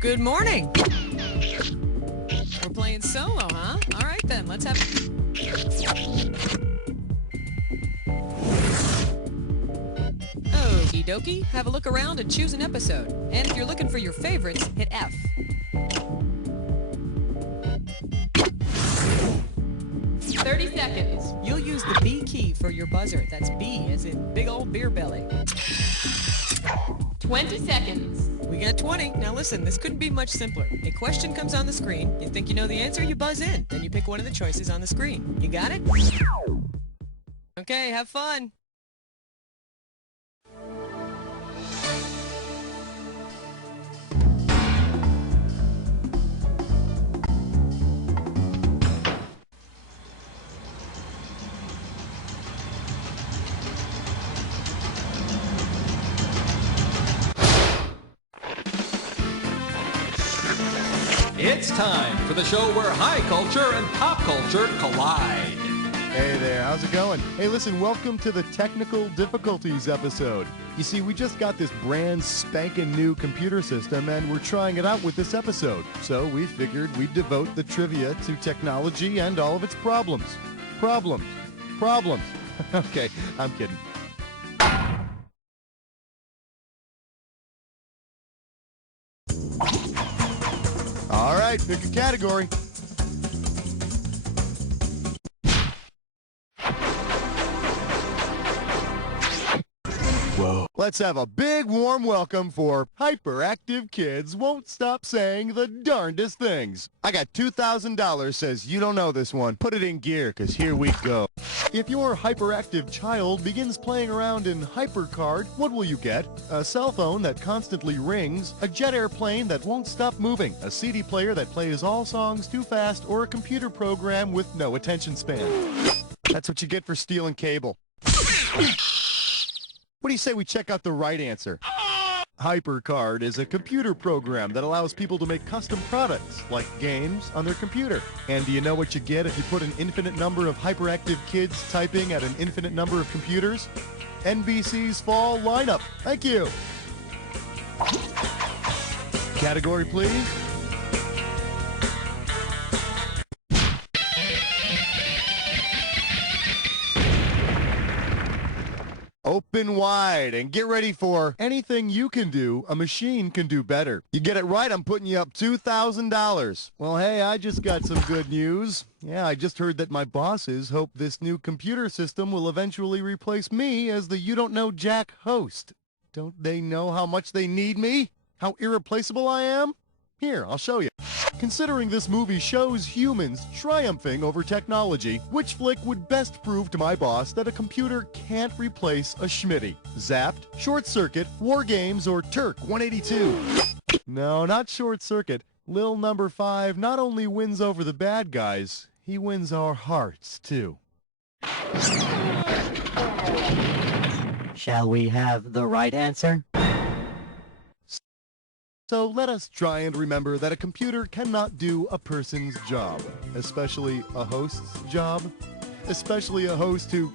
Good morning. We're playing solo, huh? All right then, let's have... Okie dokie, have a look around and choose an episode. And if you're looking for your favorites, hit F. "30 seconds. You'll use the B key for your buzzer. That's B as in big old beer belly. 20 seconds. We got 20. Now listen, this couldn't be much simpler. A question comes on the screen. You think you know the answer, you buzz in. Then you pick one of the choices on the screen. You got it? Okay, have fun. It's time for the show where high culture and pop culture collide. Hey there, how's it going? Hey, listen, welcome to the Technical Difficulties episode. You see, we just got this brand spanking new computer system, and we're trying it out with this episode. So we figured we'd devote the trivia to technology and all of its problems. Problems. Okay, I'm kidding. All right, pick a category. Whoa. Let's have a big warm welcome for Hyperactive Kids Won't Stop Saying the Darndest Things. I got $2,000 says you don't know this one. Put it in gear, because here we go. If your hyperactive child begins playing around in HyperCard, what will you get? A cell phone that constantly rings, a jet airplane that won't stop moving, a CD player that plays all songs too fast, or a computer program with no attention span. That's what you get for stealing cable. What do you say we check out the right answer? HyperCard is a computer program that allows people to make custom products, like games, on their computer. And do you know what you get if you put an infinite number of hyperactive kids typing at an infinite number of computers? NBC's fall lineup. Thank you. Category, please. Open wide and get ready for anything you can do, a machine can do better. You get it right, I'm putting you up $2,000. Well, hey, I just got some good news. Yeah, I just heard that my bosses hope this new computer system will eventually replace me as the You Don't Know Jack host. Don't they know how much they need me? How irreplaceable I am? Here, I'll show you. Considering this movie shows humans triumphing over technology, which flick would best prove to my boss that a computer can't replace a Schmitty? Zapped, Short Circuit, War Games, or Turk 182? No, not Short Circuit. Lil number 5 not only wins over the bad guys, he wins our hearts, too. Shall we have the right answer? So let us try and remember that a computer cannot do a person's job, especially a host's job, especially a host who,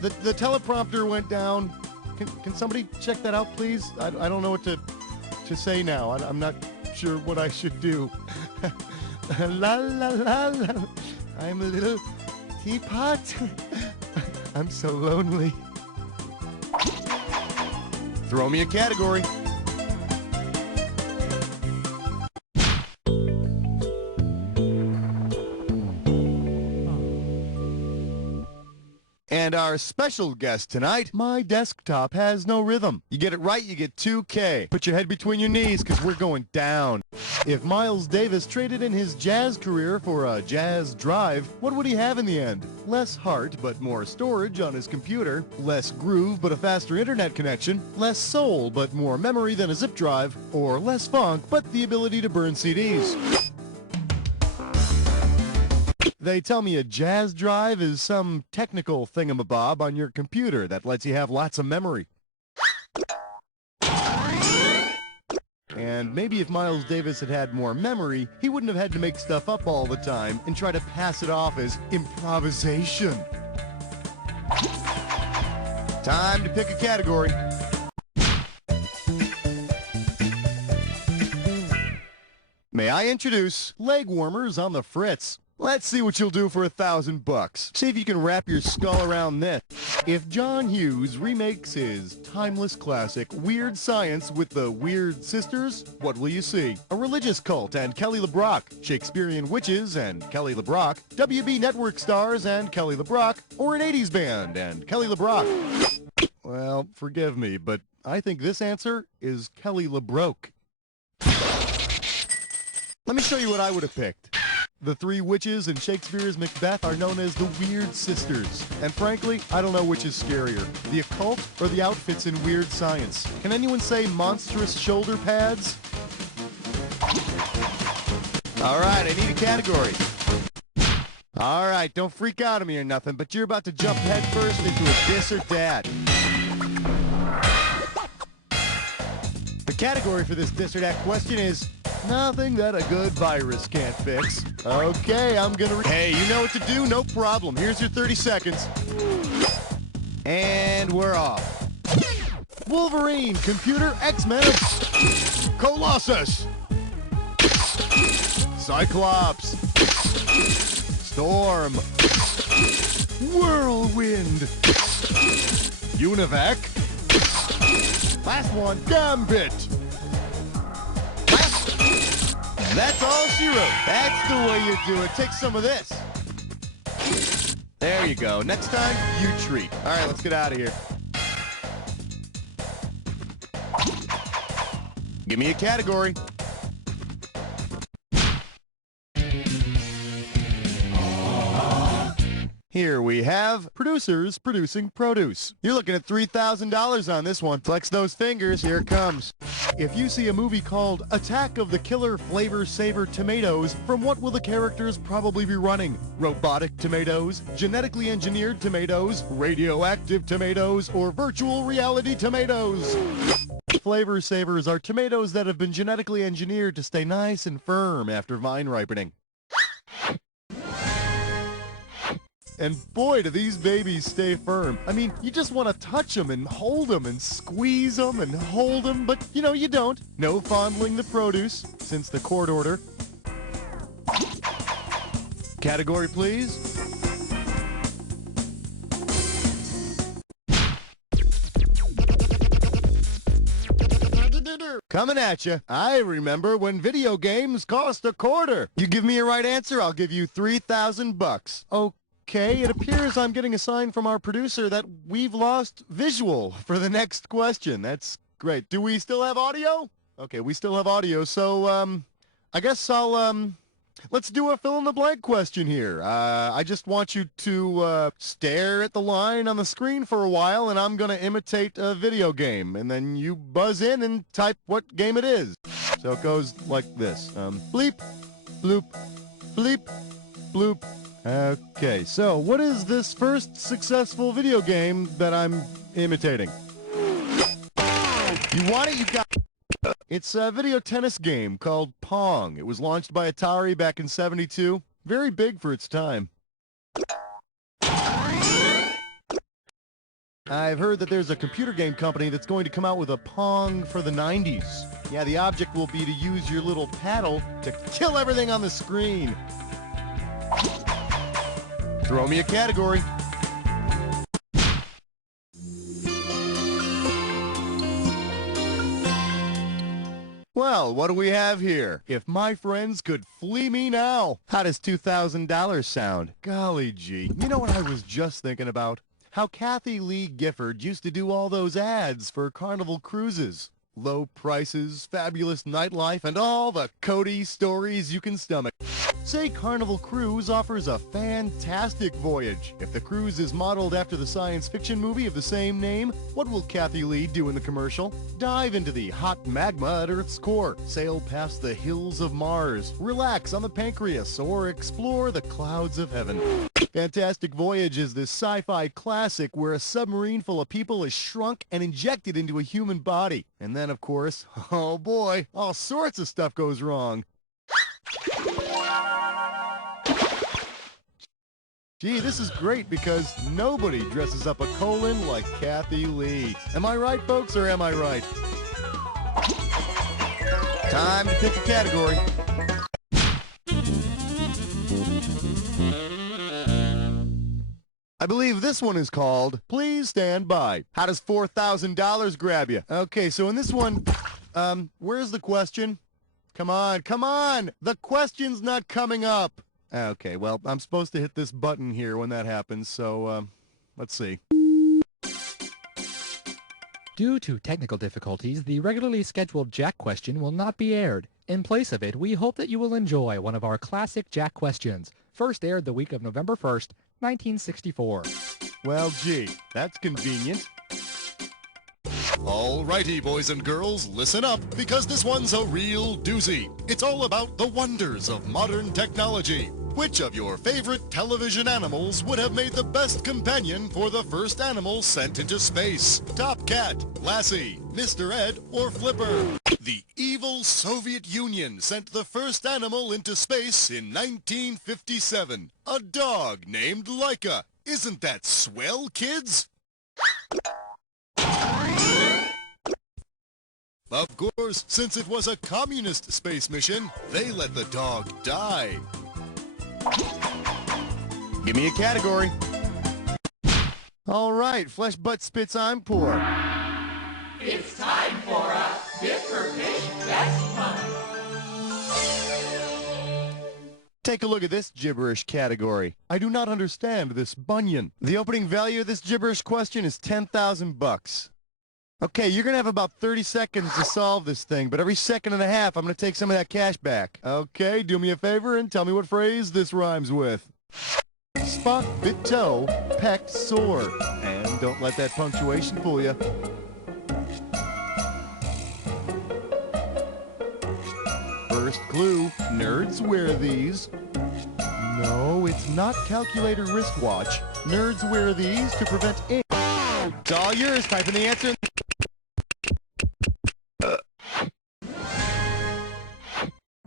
the teleprompter went down. Can somebody check that out, please? I don't know what to say now. I'm not sure what I should do. La la la la. I'm a little teapot. I'm so lonely. Throw me a category. And our special guest tonight, my desktop has no rhythm. You get it right, you get $2K. Put your head between your knees, because we're going down. If Miles Davis traded in his jazz career for a jazz drive, what would he have in the end? Less heart, but more storage on his computer. Less groove, but a faster internet connection. Less soul, but more memory than a zip drive. Or less funk, but the ability to burn CDs. They tell me a jazz drive is some technical thingamabob on your computer that lets you have lots of memory. And maybe if Miles Davis had had more memory, he wouldn't have had to make stuff up all the time and try to pass it off as improvisation. Time to pick a category. May I introduce leg warmers on the Fritz. Let's see what you'll do for $1,000. See if you can wrap your skull around this. If John Hughes remakes his timeless classic Weird Science with the Weird Sisters, what will you see? A religious cult and Kelly LeBrock, Shakespearean witches and Kelly LeBrock, WB network stars and Kelly LeBrock, or an 80s band and Kelly LeBrock? Well, forgive me, but I think this answer is Kelly LeBrock. Let me show you what I would have picked. The three witches in Shakespeare's Macbeth are known as the Weird Sisters. And frankly, I don't know which is scarier, the occult or the outfits in Weird Science. Can anyone say monstrous shoulder pads? All right, I need a category. All right, don't freak out on me or nothing, but you're about to jump headfirst into a this or that. The category for this this or that question is nothing that a good virus can't fix. Okay, I'm gonna hey, you know what to do? No problem. Here's your 30 seconds. And we're off. Wolverine, computer, X-Men, Colossus, Cyclops, Storm, Whirlwind, Univac, last one, Gambit. That's all she wrote. That's the way you do it. Take some of this. There you go. Next time, you treat. All right, let's get out of here. Give me a category. Here we have producers producing produce. You're looking at $3,000 on this one. Flex those fingers. Here it comes. If you see a movie called Attack of the Killer Flavor Saver Tomatoes, from what will the characters probably be running? Robotic tomatoes, genetically engineered tomatoes, radioactive tomatoes, or virtual reality tomatoes? Flavor Savers are tomatoes that have been genetically engineered to stay nice and firm after vine ripening. And boy, do these babies stay firm. I mean, you just want to touch them and hold them and squeeze them and hold them, but you know, you don't. No fondling the produce, since the court order. Category, please. Coming at you. I remember when video games cost $0.25. You give me a right answer, I'll give you $3,000. Okay, it appears I'm getting a sign from our producer that we've lost visual for the next question. That's great. Do we still have audio? Okay, we still have audio, so, I guess I'll, let's do a fill-in-the-blank question here. I just want you to, stare at the line on the screen for a while, and I'm gonna imitate a video game, and then you buzz in and type what game it is. So it goes like this. Bleep, bloop, bleep, bloop. Okay, so what is this first successful video game that I'm imitating? You want it? You got it. It's a video tennis game called Pong. It was launched by Atari back in '72. Very big for its time. I've heard that there's a computer game company that's going to come out with a Pong for the '90s. Yeah, the object will be to use your little paddle to kill everything on the screen. Throw me a category. Well, what do we have here? If my friends could flee me now. How does $2,000 sound? Golly gee. You know what I was just thinking about? How Kathy Lee Gifford used to do all those ads for Carnival Cruises. Low prices, fabulous nightlife, and all the Cody stories you can stomach. Say Carnival Cruise offers a fantastic voyage. If the cruise is modeled after the science fiction movie of the same name, what will Kathy Lee do in the commercial? Dive into the hot magma at Earth's core, sail past the hills of Mars, relax on the pancreas, or explore the clouds of heaven. Fantastic Voyage is this sci-fi classic where a submarine full of people is shrunk and injected into a human body. And then, of course, oh boy, all sorts of stuff goes wrong. Gee, this is great because nobody dresses up a colon like Kathy Lee. Am I right, folks, or am I right? Time to pick a category. I believe this one is called Please Stand By. How does $4,000 grab you? Okay, so in this one, where's the question? Come on, come on! The question's not coming up! Okay, well, I'm supposed to hit this button here when that happens, so, let's see. Due to technical difficulties, the regularly scheduled Jack question will not be aired. In place of it, we hope that you will enjoy one of our classic Jack questions, first aired the week of November 1st, 1964. Well, gee, that's convenient. Alrighty, boys and girls, listen up, because this one's a real doozy. It's all about the wonders of modern technology. Which of your favorite television animals would have made the best companion for the first animal sent into space? Top Cat, Lassie, Mr. Ed, or Flipper? The evil Soviet Union sent the first animal into space in 1957. A dog named Laika. Isn't that swell, kids? Of course, since it was a communist space mission, they let the dog die. Give me a category. All right, Flesh Butt Spits I'm Poor. It's time for a Dipper Fish Best Fun. Take a look at this gibberish category. I do not understand this bunion. The opening value of this gibberish question is 10,000 bucks. Okay, you're going to have about 30 seconds to solve this thing, but every second and a half, I'm going to take some of that cash back. Okay, do me a favor and tell me what phrase this rhymes with. Spot, bit toe, pecked sore. And don't let that punctuation fool you. First clue, nerds wear these. No, it's not calculator wristwatch. Nerds wear these to prevent ink. It's all yours. Type in the answer.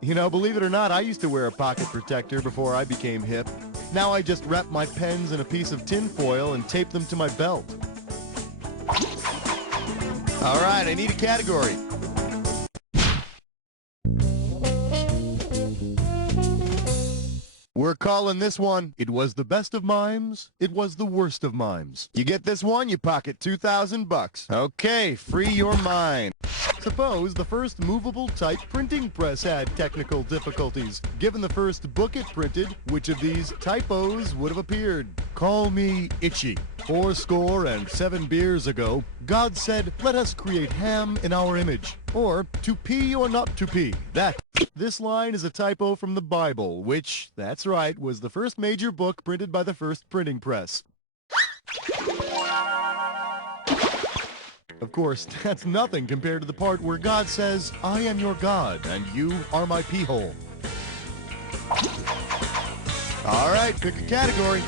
You know, believe it or not, I used to wear a pocket protector before I became hip. Now I just wrap my pens in a piece of tin foil and tape them to my belt. All right, I need a category. We're calling this one, It Was the Best of Mimes, It Was the Worst of Mimes. You get this one, you pocket 2,000 bucks. Okay, free your mind. Suppose the first movable type printing press had technical difficulties. Given the first book it printed, which of these typos would have appeared? Call me Itchy. 7 beers ago, God said, let us create Ham in our image. Or, to pee or not to pee. This line is a typo from the Bible, which, that's right, was the first major book printed by the first printing press. Of course, that's nothing compared to the part where God says, I am your God, and you are my pee hole. All right, pick a category.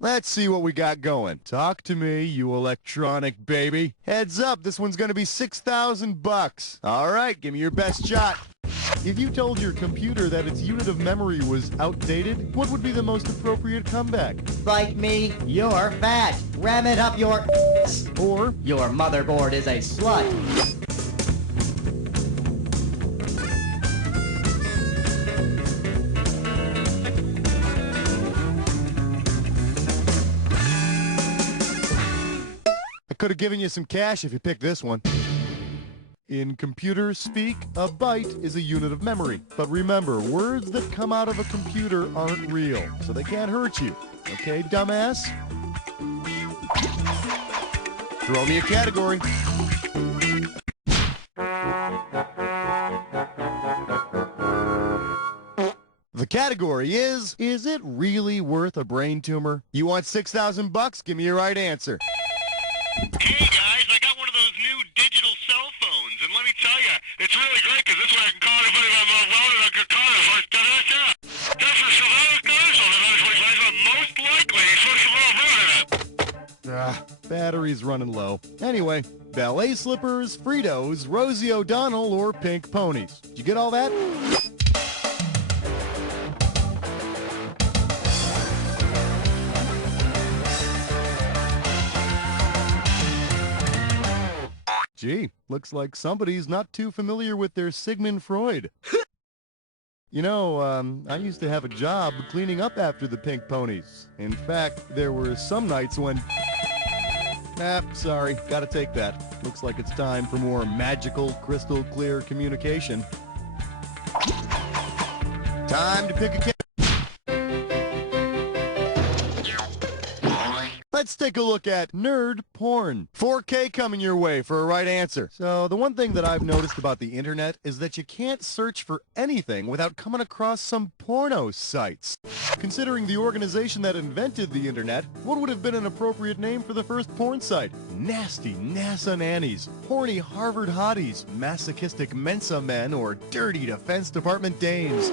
Let's see what we got going. Talk to me, you electronic baby. Heads up, this one's gonna be 6,000 bucks. All right, give me your best shot. If you told your computer that its unit of memory was outdated, what would be the most appropriate comeback? Like me, you're fat. Ram it up your Or, your motherboard is a slut. I could have given you some cash if you picked this one. In computer speak, a byte is a unit of memory. But remember, words that come out of a computer aren't real, so they can't hurt you. Okay, dumbass? Throw me a category. The category is it really worth a brain tumor? You want 6,000 bucks? Give me your right answer. Hey guys, I got one of those new digital cell phones, and let me tell you, it's really great because this way I can call anybody on my phone and I can call it first. That's for surveillance guys, so most likely Battery's running low. Anyway, ballet slippers, Fritos, Rosie O'Donnell, or pink ponies. Did you get all that? Gee, looks like somebody's not too familiar with their Sigmund Freud. You know, I used to have a job cleaning up after the pink ponies. In fact, there were some nights when... sorry, gotta take that. Looks like it's time for more magical, crystal clear communication. Time to pick a cat. Let's take a look at nerd porn. 4K coming your way for a right answer. So the one thing that I've noticed about the internet is that you can't search for anything without coming across some porno sites. Considering the organization that invented the internet, what would have been an appropriate name for the first porn site? Nasty NASA nannies, horny Harvard hotties, masochistic Mensa men, or dirty Defense Department dames.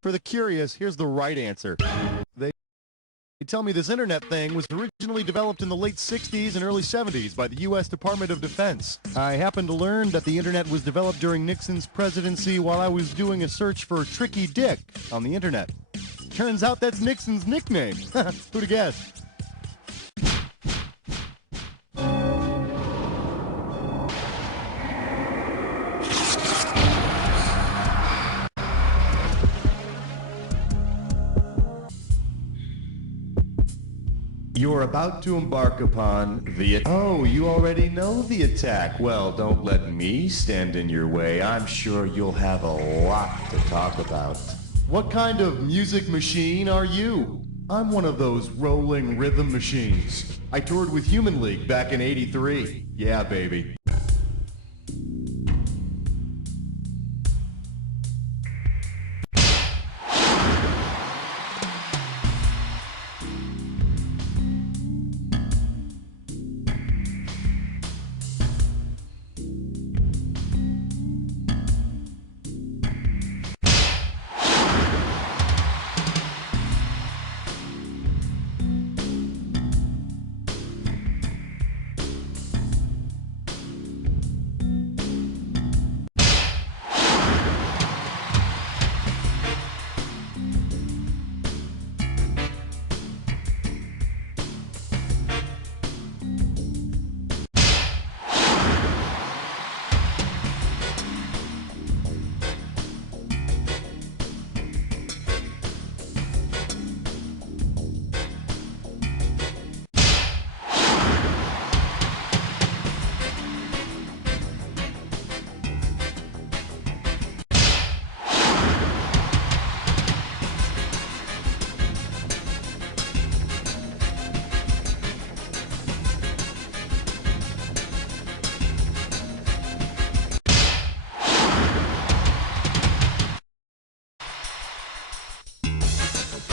For the curious, here's the right answer. They tell me this internet thing was originally developed in the late 60s and early 70s by the U.S. Department of Defense. I happened to learn that the internet was developed during Nixon's presidency while I was doing a search for Tricky Dick on the internet. Turns out that's Nixon's nickname. Who'd have guessed? You're about to embark upon the... Oh, you already know the attack. Well, don't let me stand in your way. I'm sure you'll have a lot to talk about. What kind of music machine are you? I'm one of those rolling rhythm machines. I toured with Human League back in '83. Yeah, baby.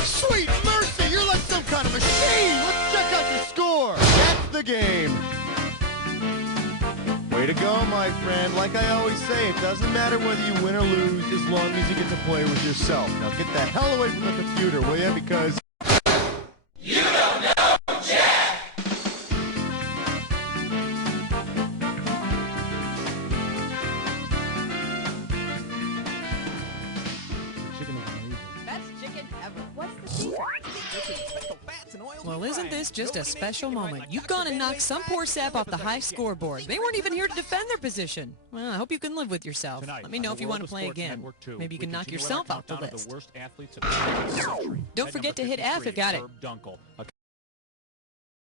Sweet mercy, you're like some kind of machine! Let's check out your score! That's the game! Way to go, my friend. Like I always say, it doesn't matter whether you win or lose as long as you get to play with yourself. Now get the hell away from the computer, will ya? Because... You don't know Jack! Best chicken ever. What's the secret? Well, isn't this just a special moment? You've gone and knocked some poor sap off the high scoreboard. They weren't even here to defend their position. Well, I hope you can live with yourself. Let me know if you want to play again. Maybe you can knock yourself off the list. Don't forget to hit F if you got it.